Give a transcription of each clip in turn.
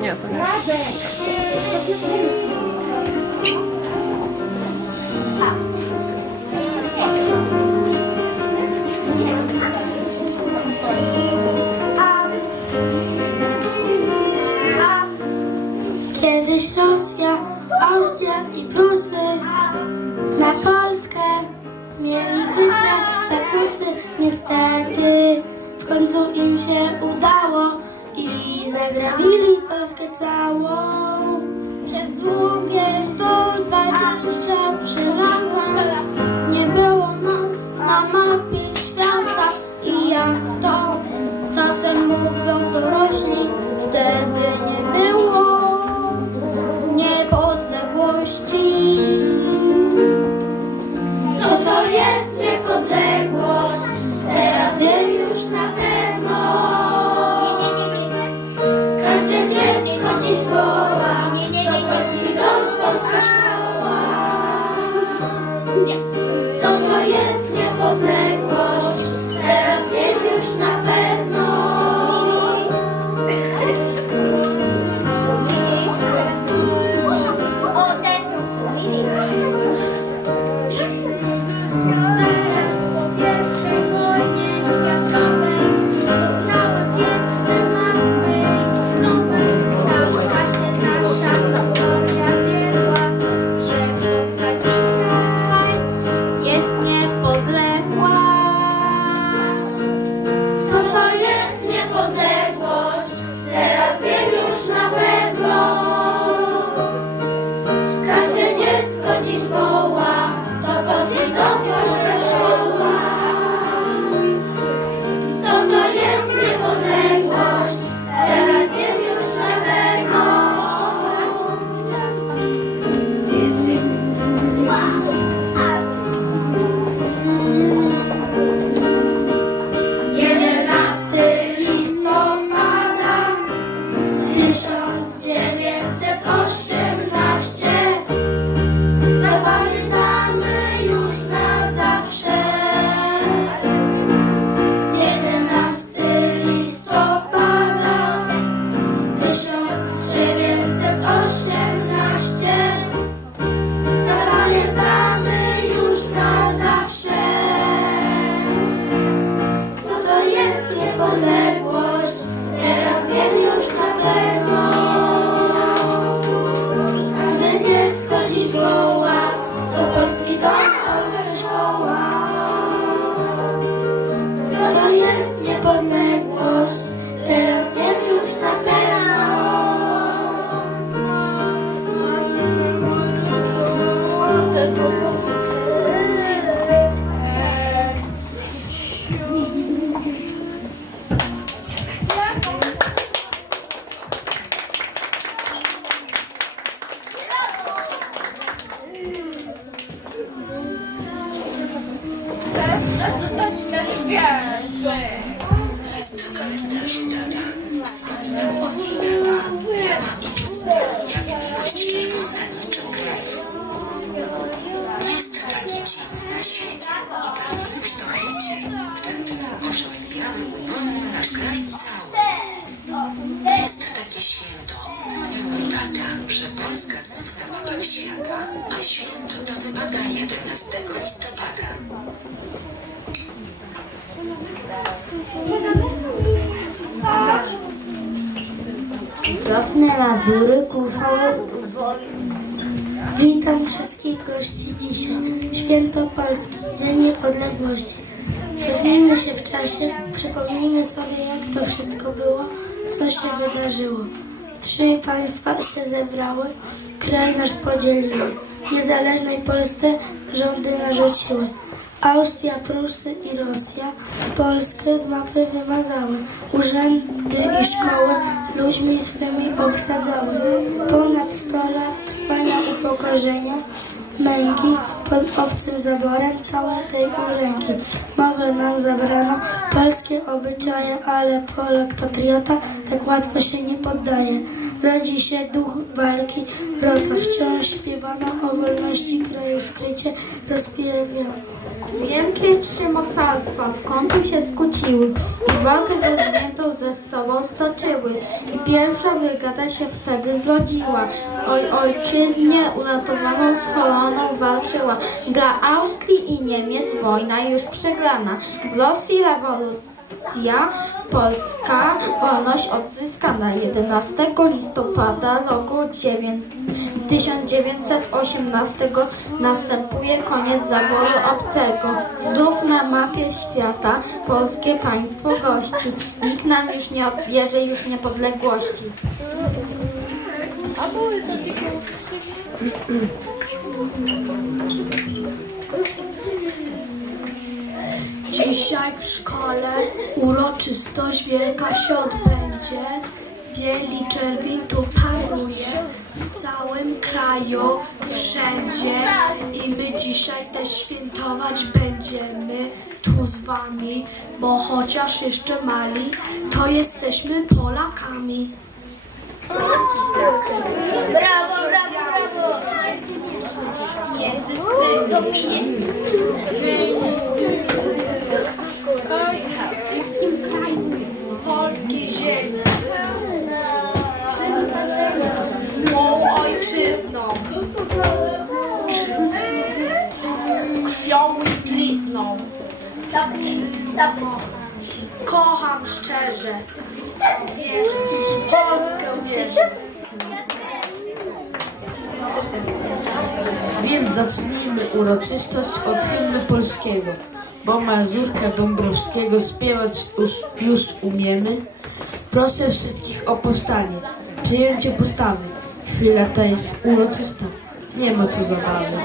Nie, to nie. Kiedyś Rosja, Austria i Prusy na Polskę mieli chytre zakusy. Niestety w końcu im się udało i zagrabili Polskę całą. Znów mapach świata, a święto to wypada 11 listopada. Cudowne Mazury, Kurzowe Witam wszystkich gości dzisiaj. Święto Polski, Dzień Niepodległości. Cofnijmy się w czasie, przypomnijmy sobie jak to wszystko było, co się wydarzyło. Trzy państwa się zebrały, kraj nasz podzieliły. Niezależnej Polsce rządy narzuciły. Austria, Prusy i Rosja Polskę z mapy wymazały. Urzędy i szkoły ludźmi swymi obsadzały. Ponad sto lat trwania upokorzenia, męki pod obcym zaborem całe tej uręki. Mowy nam zabrano, polskie obyczaje, ale Polak patriota tak łatwo się nie poddaje. Rodzi się duch walki, wrota wciąż śpiewano o wolności kraju skrycie rozpierwiono. Wielkie trzy mocarstwa w końcu się skłóciły i walkę rozwiętą ze sobą stoczyły. I pierwsza brygada się wtedy zlodziła. Oj, ojczyznie uratowaną z choroną walczyła. Dla Austrii i Niemiec wojna już przegrana. W Rosji rewolucja polska wolność odzyskana 11 listopada roku 9 1918 następuje koniec zaboru obcego. Znów na mapie świata polskie państwo gości. Nikt nam już nie odbierze już niepodległości. Dzisiaj w szkole uroczystość wielka się odbędzie. Bieli czerwień tu panuje w całym kraju, wszędzie. I my dzisiaj też świętować będziemy tu z wami, bo chociaż jeszcze mali, to jesteśmy Polakami. polskiej Kocham szczerze. Polskę wierzę. Więc zacznijmy uroczystość od hymnu polskiego, bo Mazurka Dąbrowskiego śpiewać już, już umiemy. Proszę wszystkich o powstanie, przyjęcie postawy. Chwila ta jest uroczysta, nie ma tu zabawy.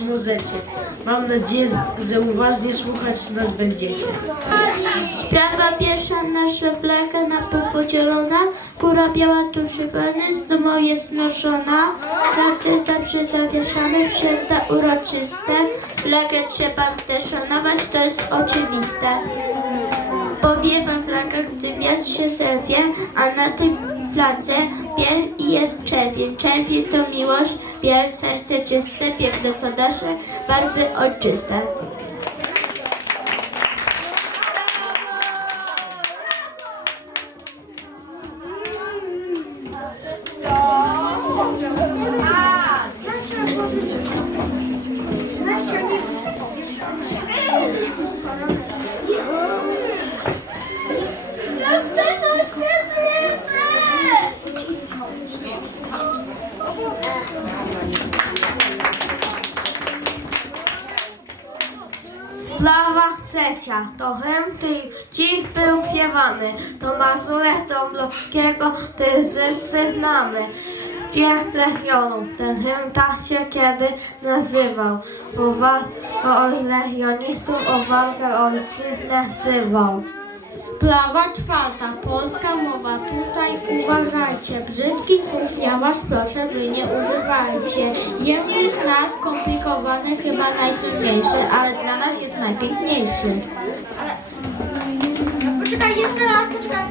Muzycie. Mam nadzieję, że uważnie słuchać nas będziecie. Sprawa pierwsza nasza flaga na pół podzielona, góra biała tu żywany, z dumą jest noszona. Prace zawsze zawieszamy święta uroczyste, flagę trzeba też szanować, to jest oczywiste. Powiewa flaga, gdy wiatr się zerwie, a na tej fladze biel i jest czerwień. Czerwień to miłość, biel serce czyste, piękne sadasze, barwy ojczyste. Slawa trzecia, to hymn, który dziś był śpiewany, to Mazurek Dąbrowskiego, ty. Wiele legionów, ten hymn tak się kiedy nazywał, bo wal- o legionistów o walkę ojczyznę wzywał. Sprawa czwarta. Polska mowa. Tutaj uważajcie. Brzydkich słów ja was proszę, wy nie używajcie. Język nas skomplikowany, chyba najtrudniejszy, ale dla nas jest najpiękniejszy. Poczekaj, jeszcze raz, poczekaj.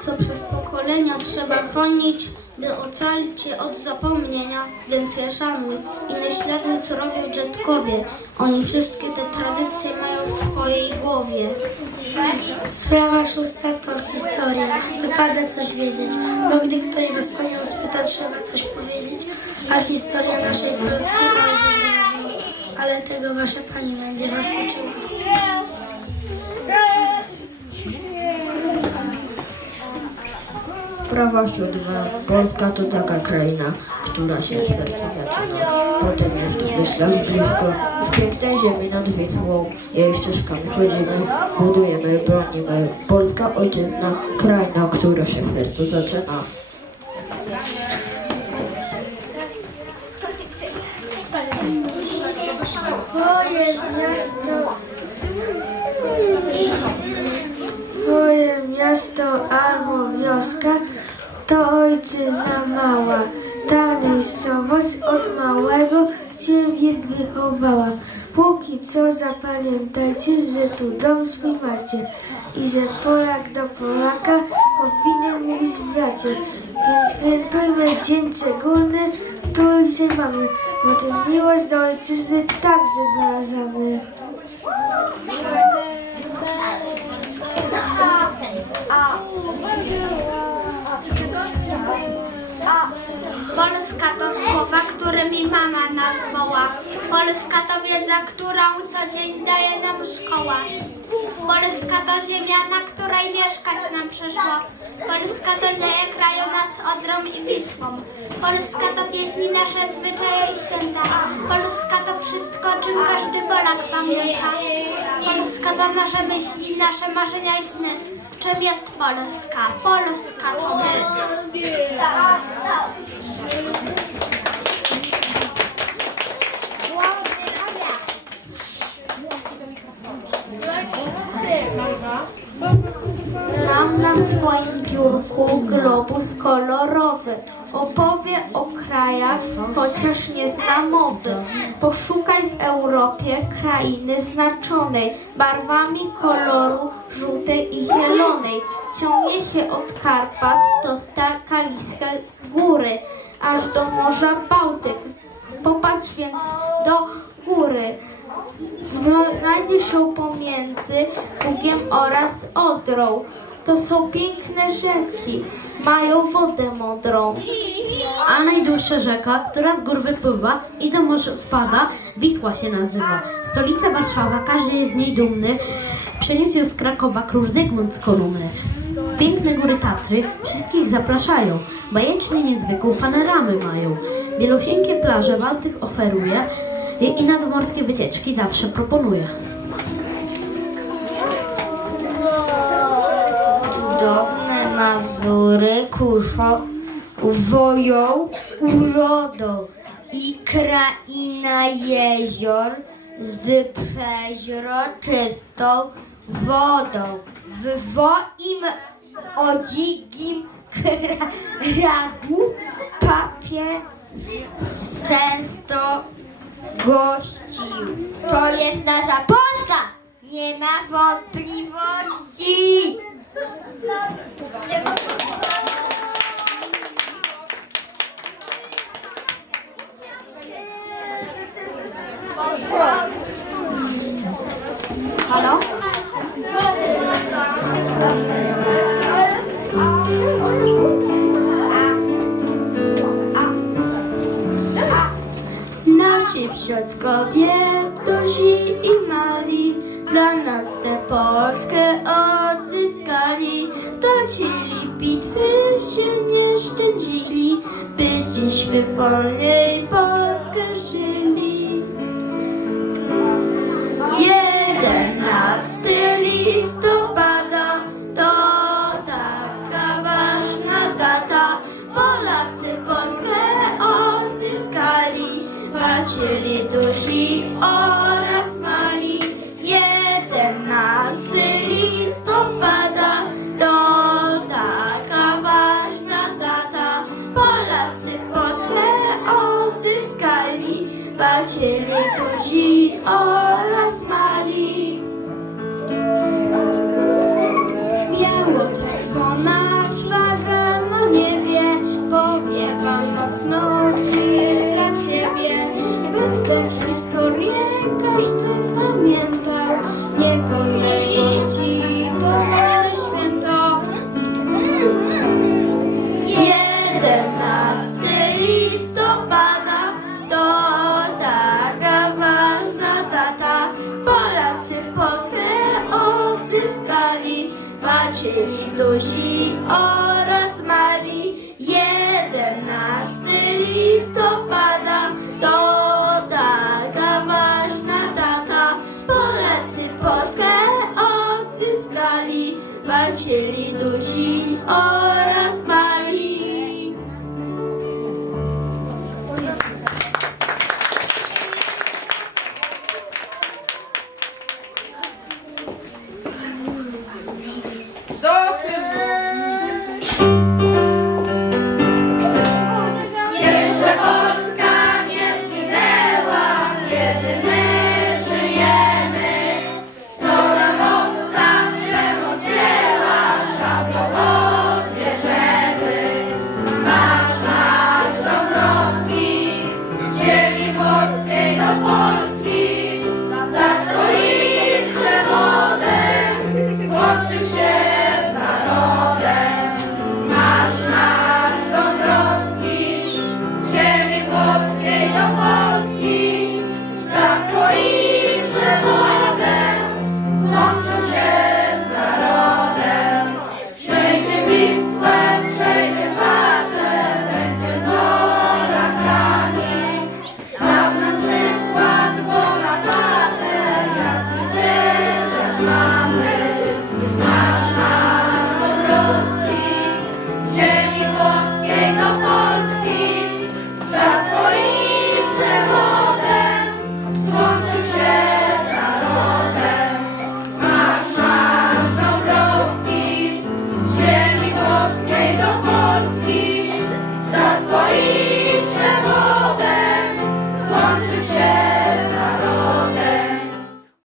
Co przez pokolenia trzeba chronić, by ocalić się od zapomnienia, więc je szanuj. Inne ślady, co robią dziadkowie, oni wszystkie te tradycje mają w swojej głowie. Sprawa szósta to historia. Wypada coś wiedzieć, bo gdy ktoś nią spyta, trzeba coś powiedzieć. A historia naszej Polski oj ale tego wasza pani będzie was uczyła. Sprawa siódma. Polska to taka kraina, która się w sercu zaczyna. Potem jest w myślach blisko. W pięknej ziemi nad Wisłą jej ścieżkami chodzimy, budujemy, bronimy. Polska ojczyzna, kraina, która się w sercu zaczyna. Twoje miasto, Twoje miasto albo wioska to ojczyzna mała. Ta miejscowość od małego Ciebie wychowała. Póki co zapamiętajcie, że tu dom swój macie i że Polak do Polaka powinien mówić bracie. Więc świętujmy dzień szczególny, tu gdzie mamy, bo tę miłość do ojczyzny także wyrażamy. Polska to słowa, którymi mama nas woła. Polska to wiedza, którą co dzień daje nam szkoła. Polska to ziemia, na której mieszkać nam przyszło. Polska to dzieje kraju nad Odrą i Wisłą. Polska to pieśni, nasze zwyczaje i święta. Polska to wszystko, czym każdy Polak pamięta. Polska to nasze myśli, nasze marzenia i sny. Czym jest Polska? Polska to my. Mam na swoim biurku globus kolorowy. Opowie o krajach, chociaż nie zna mowy. Poszukaj w Europie krainy znaczonej barwami koloru żółtej i zielonej. Ciągnie się od Karpat do Stakaliskie góry, aż do Morza Bałtyk. Popatrz więc do góry. Znajdzie się pomiędzy Bugiem oraz Odrą. To są piękne rzeki, mają wodę modrą. A najdłuższa rzeka, która z gór wypływa i do morza wpada, Wisła się nazywa. Stolica Warszawa, każdy jest z niej dumny. Przeniósł ją z Krakowa król Zygmunt z kolumny. Piękne góry Tatry wszystkich zapraszają. Bajecznie niezwykłą panoramę mają. Bielosieńkie plaże Bałtyk oferuje i nadmorskie wycieczki zawsze proponuje. Kuszą woją urodą i kraina jezior z przeźroczystą wodą. W woim odzigim kragu papier często gościł. To jest nasza Polska! Nie ma wątpliwości! Halo? Nasi przodkowie, duzi i mali, dla nas tę Polskę odzyskali. Toczyli bitwy, się nie szczędzili, by dziś w c'est Wacie litości oraz Marii. 11 listopada. Hallelujah.